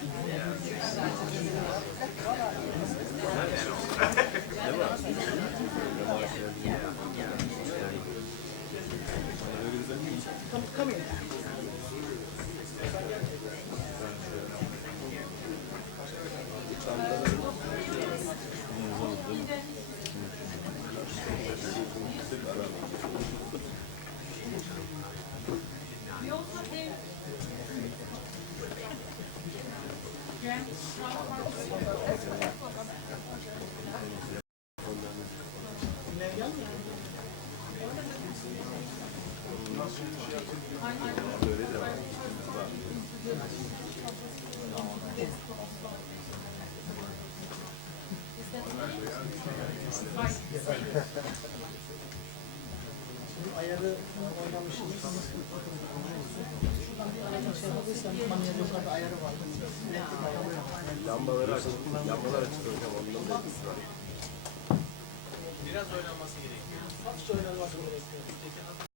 Yeah. ayarı oynamışsınız. Şuradan bir ayarı şey yapabilirsem, manuel yukarıda ayarı var. Elektrik ayarı var. Lambaları açık, lambalar açık hocam. Ondan da etkisi var. Biraz oynanması gerekiyor. Hafifçe oynanması gerekiyor.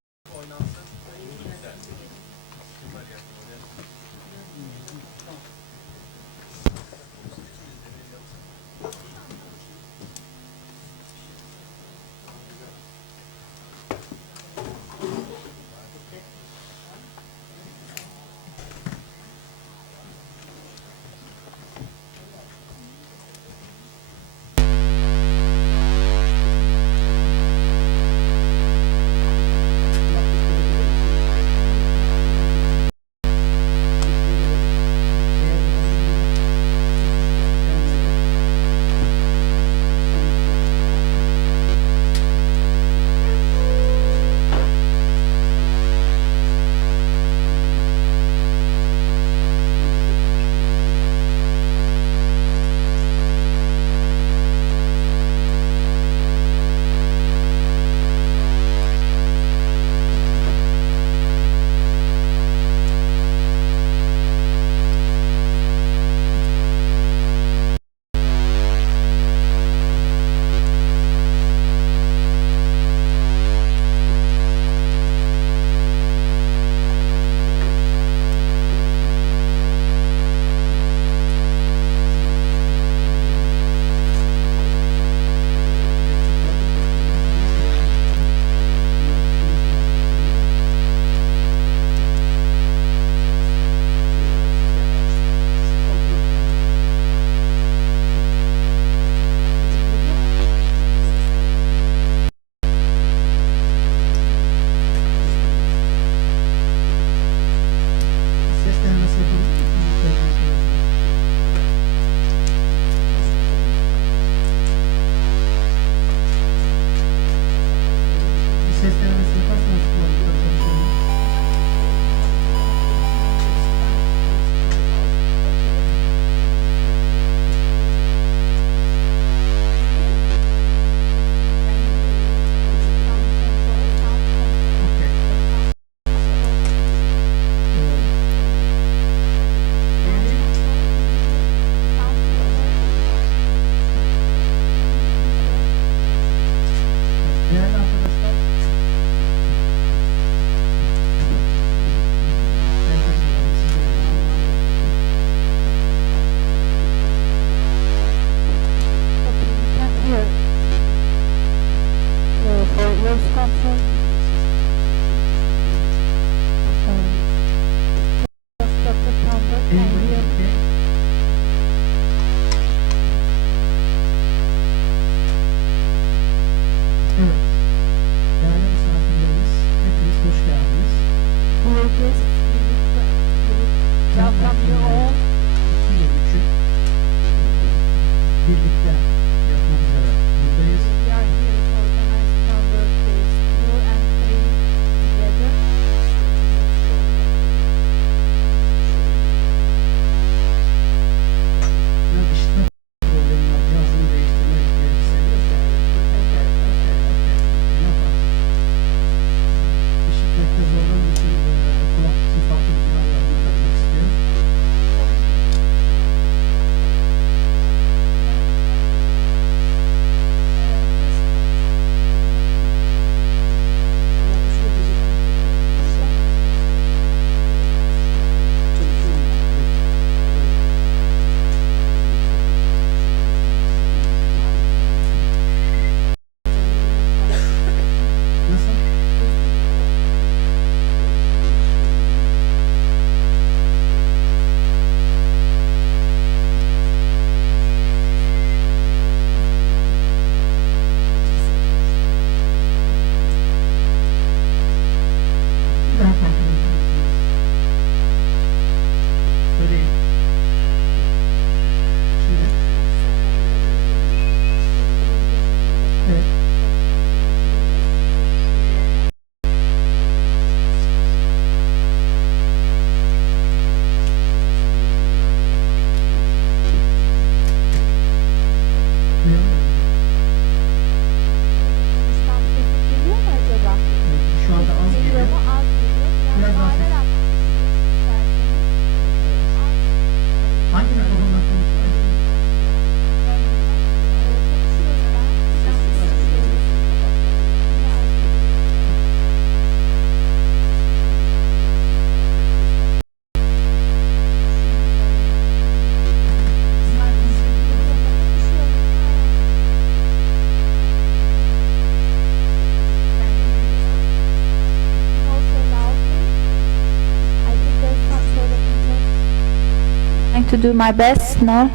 Do my best. No.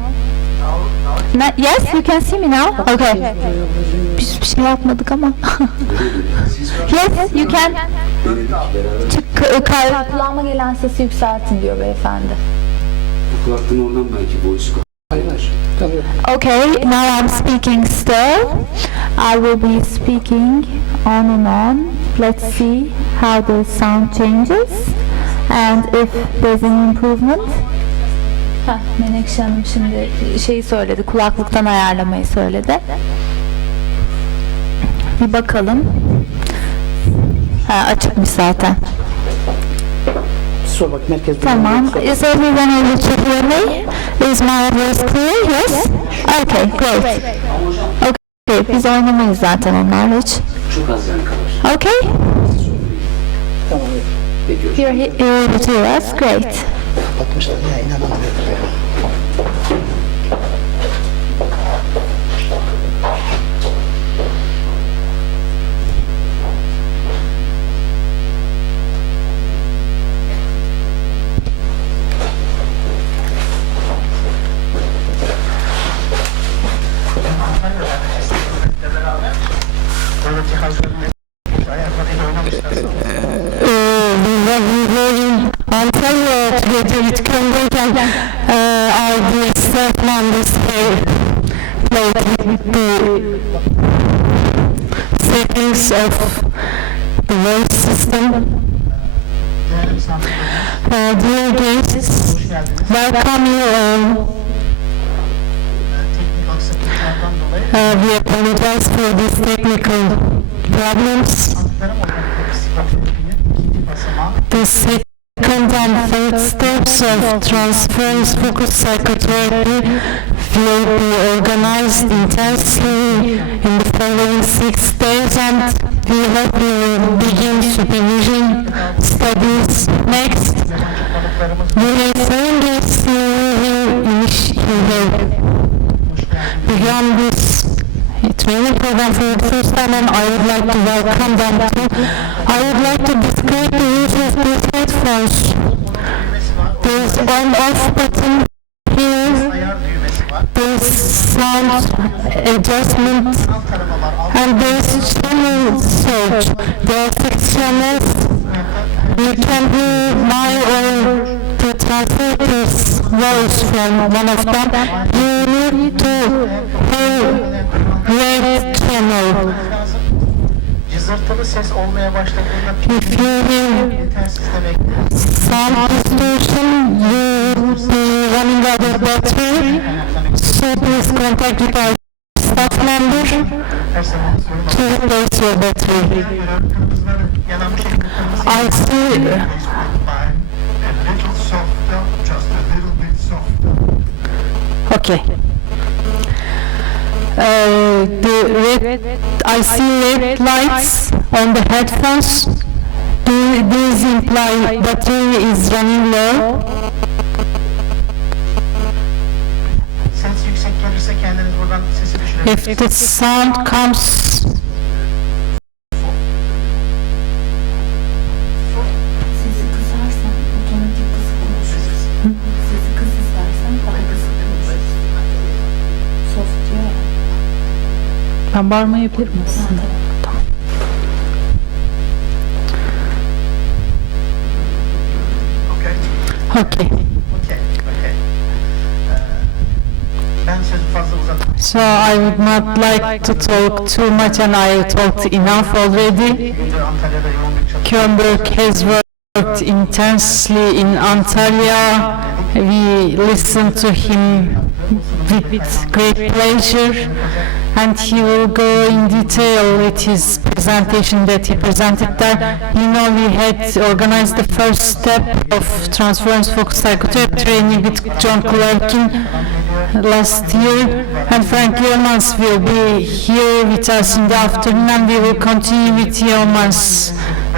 Na- yes, you can see me now. Okay. Biz bir şey yapmadık ama. yes, you can. Çık, kulağıma gelen sesi yükseltin diyor beyefendi. Bu kulaklığın oradan belki. Tabii. Okay, now I'm speaking still. I will be speaking on and on. Let's see how the sound changes and if there's an improvement. Heh, Menekşe Hanım şimdi şeyi söyledi, kulaklıktan ayarlamayı söyledi. Bir bakalım. Ha, açıkmış zaten. Sor bak merkez Tamam. Is everyone able to hear me? Is my voice clear? Yes? Okay, great. Okay, biz oynamayız zaten onlarla hiç. çok az yan kalır. Okay? Tamam. you're able to hear us? Great. パッとしたね、田舎の。Misafirlerimiz, Uh, dear guests, welcome you all. Uh, we apologize for these technical problems. The second and third steps of transference focus psychotherapy will be organized intensely in the following six days and we hope we will begin supervision studies next. yabancı konuklarımız We are seriously initiative began this training program for the first time and I would like to welcome them too. I would like to describe the use of these headphones. There's on off button here, there's sound adjustment Alt taramalar, alt and there's channel search. There are six channels. You can hear my or the translator's voice from one of them. You need to hear red channel. lazım. Cızırtılı ses olmaya başladığında If you hear sound distortion, you will be running out of battery. So please contact with our Raise your battery. I see. Okay. Uh, the red, I see red lights on the headphones. Do these imply battery is running low? The sound comes, Sesi kısarsan otomatik kısık konuşur. Sesi kıs istersen daha kısık konuşur. Soft diyor ya. Ben bağırma yapabilir misin? Okay. okay. Okay. So I would not like to talk too much and I talked enough already. Könberg has worked intensely in Antalya. We listened to him with great pleasure and he will go in detail with his presentation that he presented there. You know, we had organized the first step of transference focused psychotherapy training with John Clarkin last year and Frank Yilmaz will be here with us in the afternoon and we will continue with Yilmaz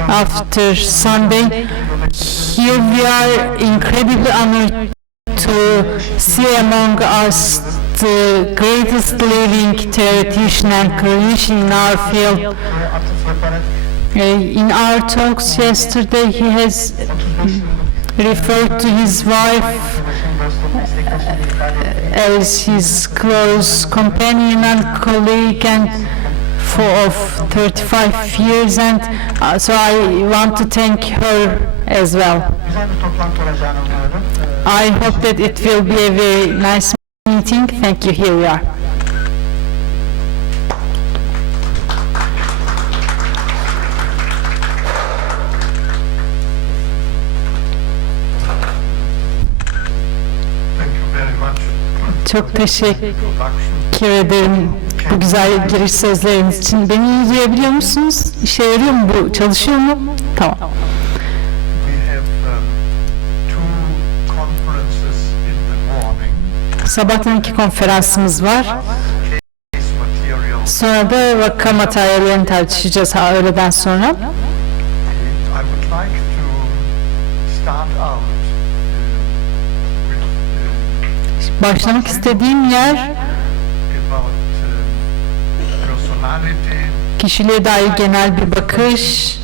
after Sunday. Here we are incredibly honored to see among us the greatest living theoretician and clinician in our field. Uh, in our talks yesterday, he has referred to his wife as his close companion and colleague and for of 35 years and uh, so I want to thank her as well. I hope that it will be a very nice meeting. Thank you. Here we are. Çok teşekkür ederim bu güzel giriş sözleriniz için. Beni iyi duyabiliyor musunuz? İşe yarıyor mu bu? Çalışıyor mu? Tamam. Sabahtan iki konferansımız var. Sonra da vaka materyallerini tartışacağız öğleden sonra. Başlamak istediğim yer kişiliğe dair genel bir bakış,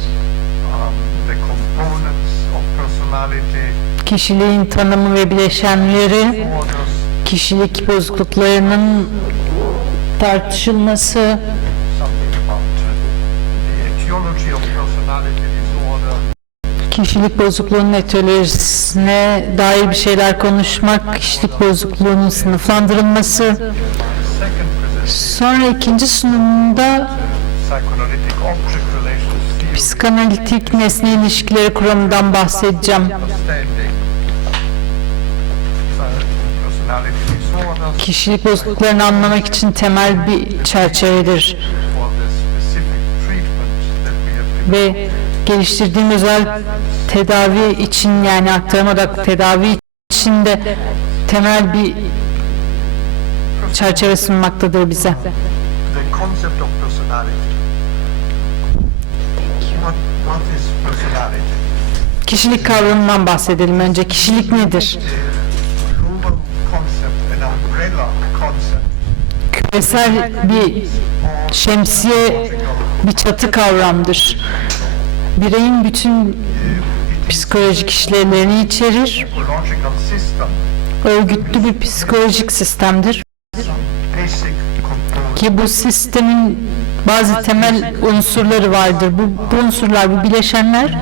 kişiliğin tanımı ve bileşenleri, kişilik bozukluklarının tartışılması, kişilik bozukluğunun etiyolojisine dair bir şeyler konuşmak, kişilik bozukluğunun sınıflandırılması. Sonra ikinci sunumda psikanalitik nesne ilişkileri kuramından bahsedeceğim. Kişilik bozukluklarını anlamak için temel bir çerçevedir ve geliştirdiğim özel tedavi için yani aktarım odaklı tedavi için de temel bir çerçeve sunmaktadır bize. Kişilik kavramından bahsedelim önce. Kişilik nedir? Küresel bir şemsiye, bir çatı kavramdır. Bireyin bütün psikolojik işlevlerini içerir. Örgütlü bir psikolojik sistemdir. ki bu sistemin bazı temel unsurları vardır. Bu, bu unsurlar, bu bileşenler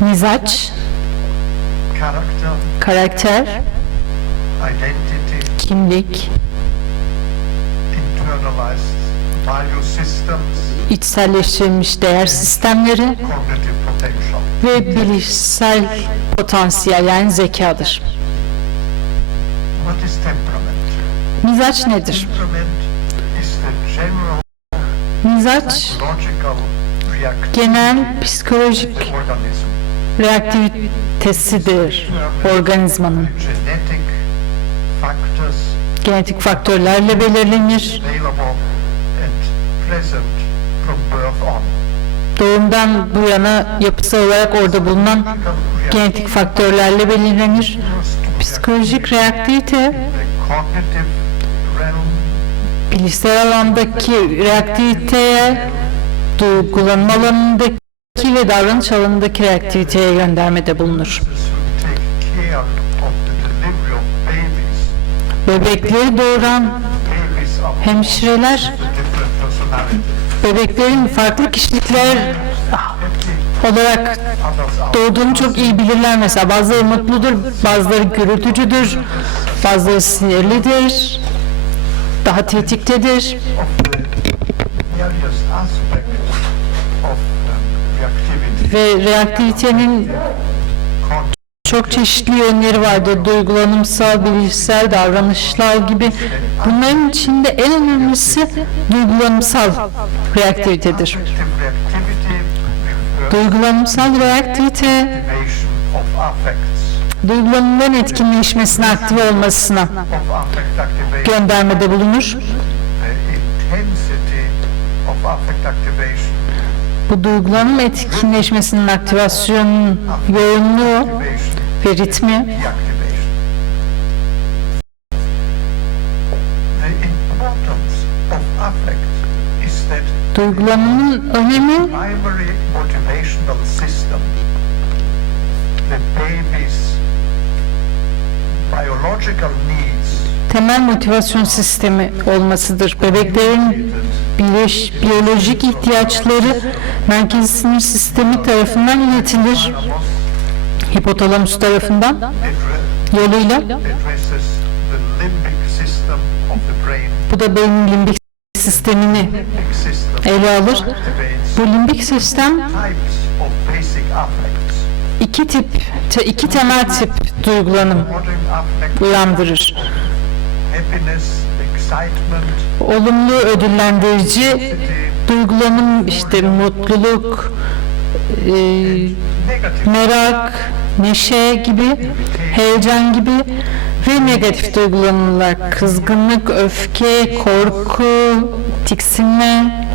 mizaç, karakter, kimlik, içselleştirilmiş değer sistemleri ve bilişsel potansiyel yani zekadır. Mizaç nedir? Mizaç genel psikolojik reaktivitesidir organizmanın. Genetik faktörlerle belirlenir. Doğumdan bu yana yapısal olarak orada bulunan genetik faktörlerle belirlenir. Psikolojik reaktivite bilişsel alandaki reaktiviteye, duygulanma alanındaki ve davranış alanındaki reaktiviteye göndermede bulunur. Bebekleri doğuran hemşireler. Bebeklerin farklı kişilikler olarak doğduğunu çok iyi bilirler mesela. Bazıları mutludur, bazıları gürültücüdür, bazıları sinirlidir, daha tetiktedir. Ve reaktivitenin çok çeşitli yönleri vardır. Duygulanımsal, bilişsel, davranışsal gibi. Bunların içinde en önemlisi duygulanımsal reaktivitedir. Duygulanımsal reaktivite, duygulanımların etkinleşmesine, aktive olmasına göndermede bulunur. Bu duygulanım etkinleşmesinin aktivasyonun yoğunluğu ve ritmi duygulanımın önemi temel motivasyon sistemi olmasıdır. Bebeklerin biyoloş- biyolojik ihtiyaçları merkezi sinir sistemi tarafından iletilir. Hipotalamus tarafından yoluyla. Bu da beynin limbik sistemini ele alır. Bu limbik sistem iki tip, iki temel tip duygulanım uyandırır. Olumlu ödüllendirici duygulanım işte mutluluk, e, merak, neşe gibi, heyecan gibi ve negatif duygulanımlar kızgınlık, öfke, korku, tiksinme.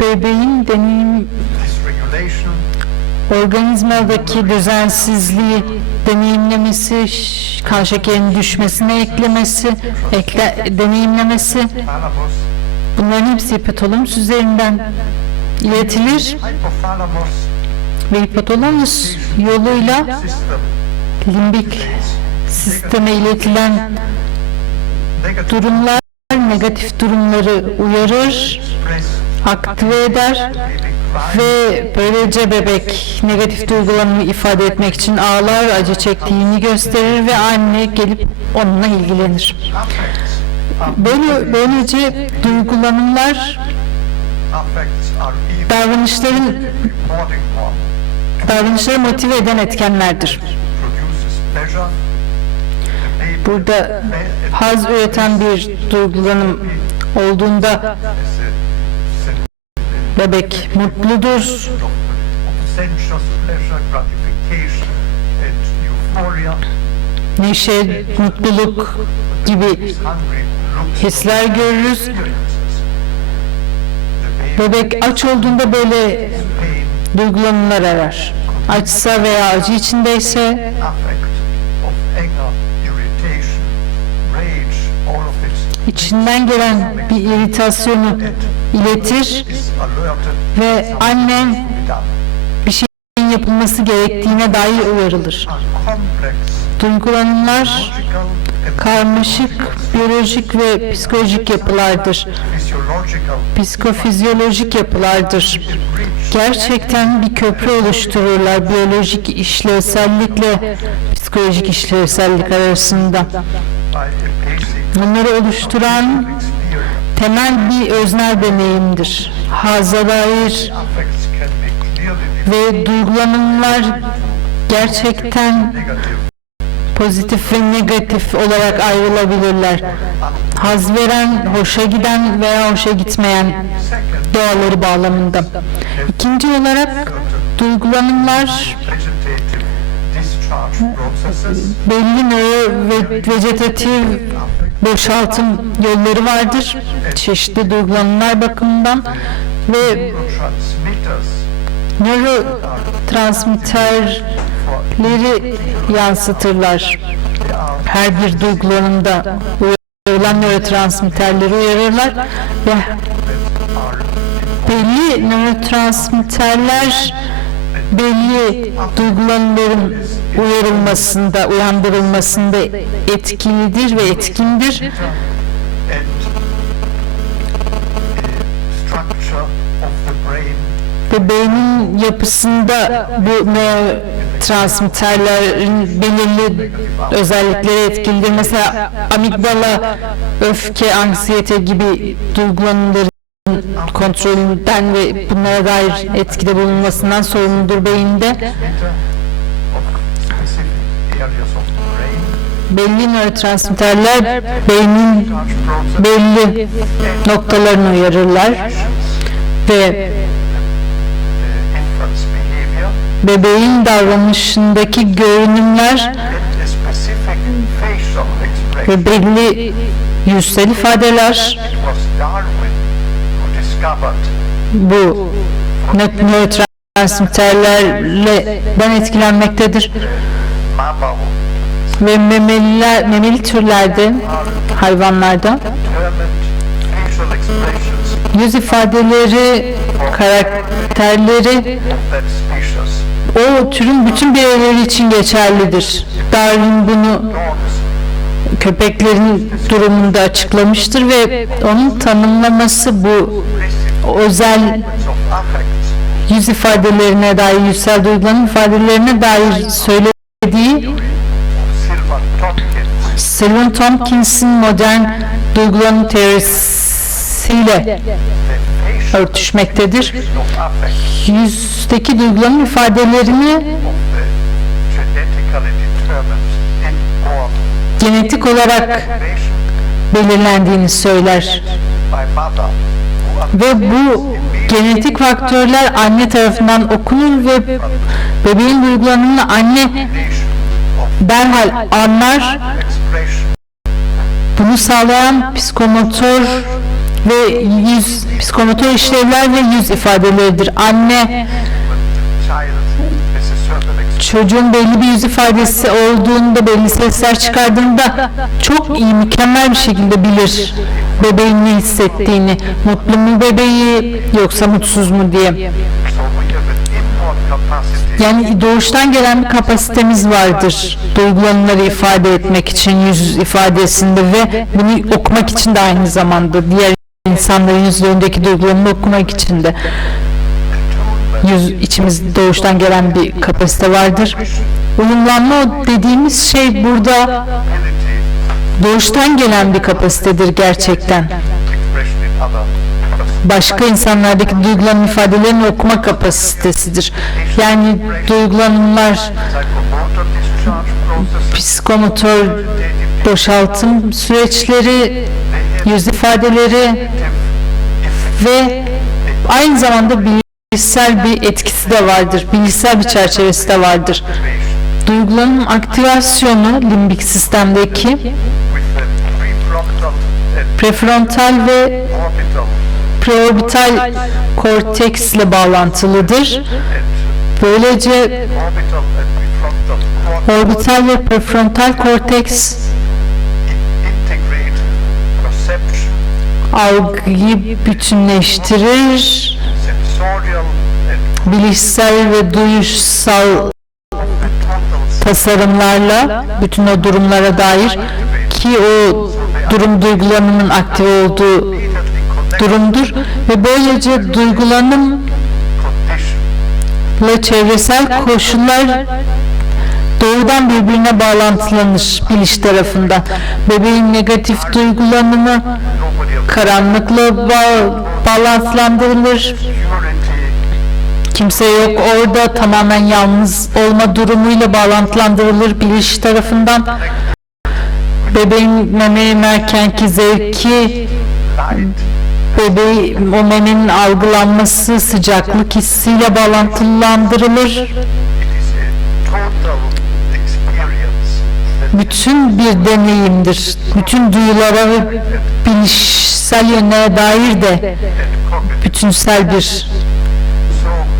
Bebeğin deneyim organizmadaki düzensizliği deneyimlemesi, kan şekerinin düşmesine eklemesi, ekle, deneyimlemesi. Bunların hepsi hipotalamus üzerinden iletilir. Ve hipotalamus yoluyla limbik sisteme iletilen durumlar negatif durumları uyarır, aktive eder ve böylece bebek negatif duygularını ifade etmek için ağlar, acı çektiğini gösterir ve anne gelip onunla ilgilenir. Böyle böylece duygulanımlar davranışların davranışları motive eden etkenlerdir. Burada haz üreten bir duygulanım olduğunda bebek mutludur, neşe, mutluluk gibi hisler görürüz. Bebek aç olduğunda böyle duygulanımlar arar. Açsa veya acı içindeyse içinden gelen bir iritasyonu iletir ve anne bir şeyin yapılması gerektiğine dair uyarılır. Duygulanımlar karmaşık biyolojik ve psikolojik yapılardır. Psikofizyolojik yapılardır. Gerçekten bir köprü oluştururlar biyolojik işlevsellikle psikolojik işlevsellik arasında. Bunları oluşturan temel bir öznel deneyimdir. Haza dair ve duygulanımlar gerçekten pozitif ve negatif olarak ayrılabilirler. Haz veren, hoşa giden veya hoşa gitmeyen doğaları bağlamında. İkinci olarak duygulanımlar belli nöro ve vegetatif boşaltım yolları vardır. Çeşitli duygulanımlar bakımından ve nörotransmitterleri yansıtırlar. Her bir duygulanımda uyarılan nörotransmitterleri uyarırlar ve belli nörotransmitterler belli duygulanımların uyarılmasında, uyandırılmasında etkilidir ve etkindir. Ve beynin yapısında bu nörotransmitterlerin belirli özellikleri etkilidir. Mesela amigdala, öfke, anksiyete gibi duygulanımların kontrolünden ve bunlara dair etkide bulunmasından sorumludur beyinde. Belli nörotransmitterler beynin belli noktalarını uyarırlar ve bebeğin davranışındaki görünümler ve belli yüzsel ifadeler bu nö- nörotransmitterlerden etkilenmektedir. Ve memeliler, memeli türlerde hayvanlarda yüz ifadeleri, karakterleri o türün bütün bireyleri için geçerlidir. Darwin bunu köpeklerin durumunda açıklamıştır ve onun tanımlaması bu özel yüz ifadelerine dair, yüzsel duyguların ifadelerine dair söylediği Sylvan Tompkins'in modern duyguların teorisiyle örtüşmektedir. Yüzdeki duyguların ifadelerini genetik olarak belirlendiğini söyler. Ve bu genetik faktörler anne tarafından okunur ve bebeğin duygularını anne derhal anlar. Bunu sağlayan psikomotor ve yüz psikomotor işlevler ve yüz ifadeleridir. Anne çocuğun belli bir yüz ifadesi olduğunda belli sesler çıkardığında çok iyi mükemmel bir şekilde bilir bebeğin ne hissettiğini mutlu mu bebeği yoksa mutsuz mu diye yani doğuştan gelen bir kapasitemiz vardır duygulanımları ifade etmek için yüz ifadesinde ve bunu okumak için de aynı zamanda diğer insanların yüzlerindeki duygularını okumak için de yüz içimiz doğuştan gelen bir kapasite vardır. Uyumlanma dediğimiz şey burada doğuştan gelen bir kapasitedir gerçekten. Başka insanlardaki duygulanım ifadelerini okuma kapasitesidir. Yani duygulanımlar, psikomotor boşaltım süreçleri, yüz ifadeleri ve aynı zamanda bilişsel bir etkisi de vardır. Bilişsel bir çerçevesi de vardır. Duygulanım aktivasyonu limbik sistemdeki prefrontal ve orbital preorbital korteks ile bağlantılıdır. Böylece orbital ve prefrontal korteks algıyı bütünleştirir, bilişsel ve duyuşsal tasarımlarla bütün o durumlara dair ki o durum duygulanımın aktive olduğu durumdur ve böylece duygulanımla condition çevresel koşullar doğrudan birbirine bağlantılanır biliş tarafından. Bebeğin negatif duygulanımı karanlıkla ba- bağlantılandırılır. Kimse yok orada tamamen yalnız olma durumuyla bağlantılandırılır biliş tarafından. Bebeğin meme emerkenki zevki, bebeği o memenin algılanması sıcaklık hissiyle bağlantılandırılır. Bütün bir deneyimdir. Bütün duyulara ve bilişsel yönlere dair de bütünsel bir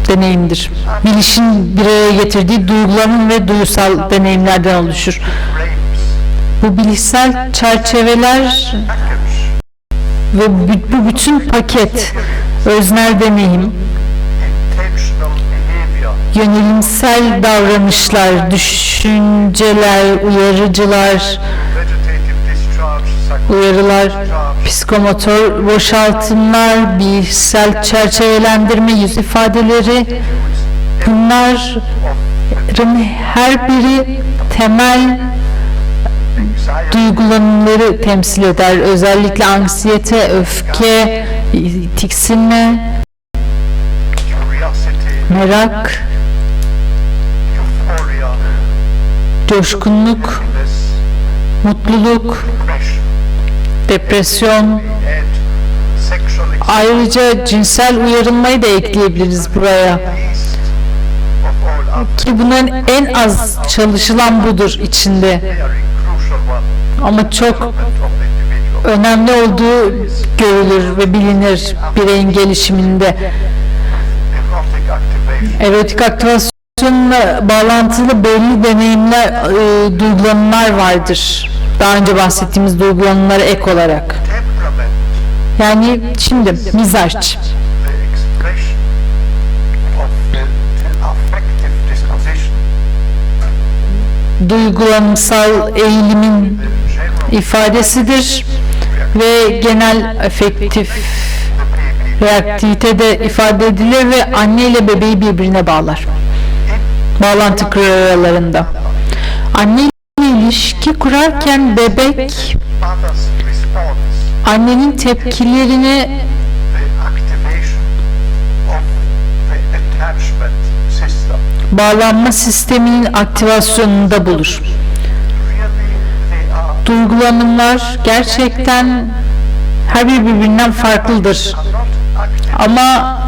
deneyimdir. Bilişin bir araya getirdiği duyguların ve duyusal deneyimlerden oluşur. Bu bilişsel çerçeveler ve bu bütün paket öznel deneyim, yönelimsel davranışlar, düşünceler, uyarıcılar, uyarılar, psikomotor boşaltımlar, bilişsel çerçevelendirme, yüz ifadeleri bunların her biri temel duygulanımları temsil eder. Özellikle anksiyete, öfke, tiksinme, merak, coşkunluk, mutluluk, depresyon, ayrıca cinsel uyarılmayı da ekleyebiliriz buraya. Ki bunların en az çalışılan budur içinde. Ama çok önemli olduğu görülür ve bilinir bireyin gelişiminde. Erotik aktivasyonla bağlantılı belli deneyimler, e, duygulanımlar vardır. Daha önce bahsettiğimiz duygulanımlara ek olarak. Yani şimdi mizaç. duygulanımsal eğilimin ifadesidir ve genel afektif reaktivite de ifade edilir ve anne ile bebeği birbirine bağlar. Bağlantı kurar aralarında. Anne ile ilişki kurarken bebek annenin tepkilerini bağlanma sisteminin aktivasyonunda bulur. Duygulanımlar gerçekten her biri birbirinden farklıdır. Ama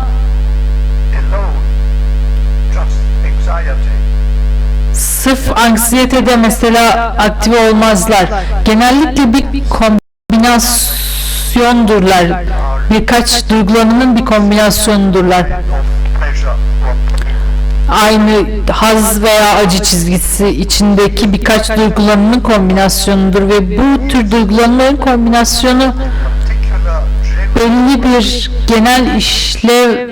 sırf anksiyetede mesela aktive olmazlar. Genellikle bir kombinasyondurlar. Birkaç duygulanımın bir kombinasyonudurlar. Aynı haz veya acı çizgisi içindeki birkaç duygulanımın kombinasyonudur ve bu tür duygulanımların kombinasyonu belli bir genel işlev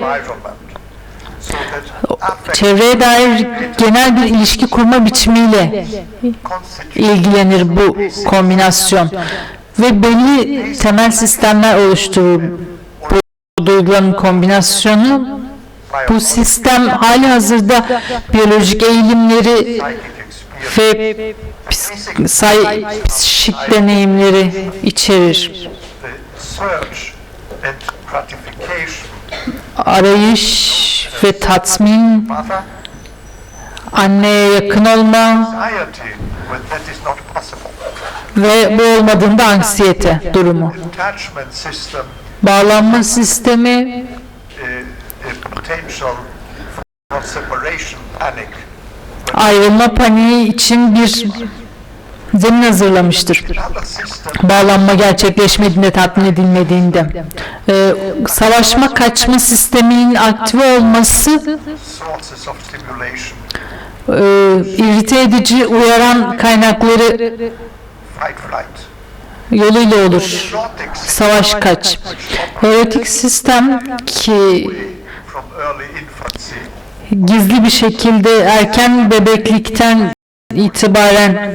çevreye dair genel bir ilişki kurma biçimiyle ilgilenir bu kombinasyon ve belli temel sistemler oluşturur. Bu duyguların kombinasyonu bu sistem hali hazırda biyolojik eğilimleri ve psikik deneyimleri içerir. Arayış ve tatmin, anneye yakın olma ve bu olmadığında anksiyete durumu. Bağlanma sistemi ayrılma paniği için bir zemin hazırlamıştır. Bağlanma gerçekleşmediğinde, tatmin edilmediğinde. Ee, savaşma kaçma sisteminin aktive olması e, irite edici uyaran kaynakları yoluyla olur. Savaş kaç. Erotik sistem ki gizli bir şekilde erken bebeklikten itibaren